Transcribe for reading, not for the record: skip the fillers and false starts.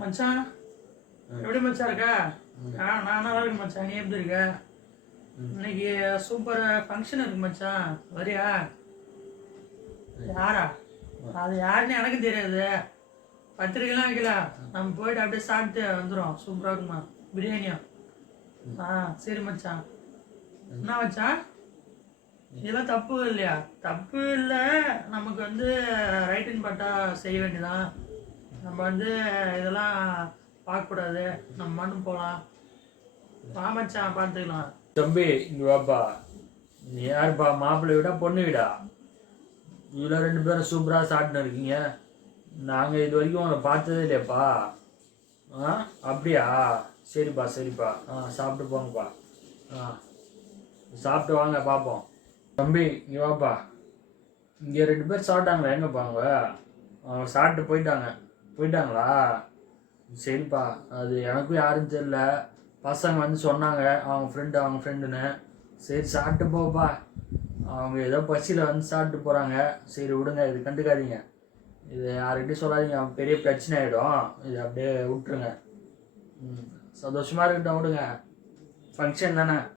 மச்சான் எப்படி மச்சான் இருக்க? நான் நல்லா இருக்கு மச்சான். நீ எப்படி இருக்க? இன்னைக்கு சூப்பர் ஃபங்க்ஷன் இருக்கு மச்சான், வரியா? யாரா? அது யாருன்னு எனக்கு தெரியாது. பத்திரிக்கைலாம் வைக்கல, நம்ம போயிட்டு அப்படியே சாப்பிட்டு வந்துடும். சூப்பராக இருக்குமா பிரியாணியும். சரி மச்சான். என்ன மச்சான், இதெல்லாம் தப்பு இல்லையா? தப்பு இல்லை, நமக்கு வந்து ரைட்டுன்னு பட்டா செய்ய வேண்டியதான். நம்ம வந்து இதெல்லாம் பார்க்கக்கூடாது, நம்ம மட்டும் போகலாம். வா மச்சான், பார்த்துக்கலாம். தம்பி இங்கே வாப்பா. நீ யாருப்பா? மாப்பிள்ளை வீடா பொண்ணு வீடா? இவ்வளோ 2 பேரும் சூப்பராக சாப்பிட்டுன்னு இருக்கீங்க. நாங்கள் இது வரைக்கும் உங்களை பார்த்ததே இல்லையாப்பா. அப்படியா? சரிப்பா சரிப்பா. சாப்பிட்டு போங்கப்பா. சாப்பிட்டு வாங்க பார்ப்போம். தம்பி இங்கே வாப்பா. இங்கே 2 பேர் சாப்பிட்டாங்களா? எங்கப்பா அவங்க சாப்பிட்டு போயிட்டாங்களா? சரிப்பா. அது எனக்கும் யாரும் தெரியல, பசங்க வந்து சொன்னாங்க அவங்க ஃப்ரெண்டுன்னு. சரி சாப்பிட்டு போப்பா. அவங்க ஏதோ பசியில் வந்து சாப்பிட்டு போகிறாங்க. சரி விடுங்க, இது கண்டுக்காதீங்க. இது யார்கிட்டையும் சொல்லாதீங்க, பெரிய பிரச்சனை ஆகிடும். இது அப்படியே விட்டுருங்க. சந்தோஷமாக இருக்கட்டும், விடுங்க. ஃபங்க்ஷன் தானே.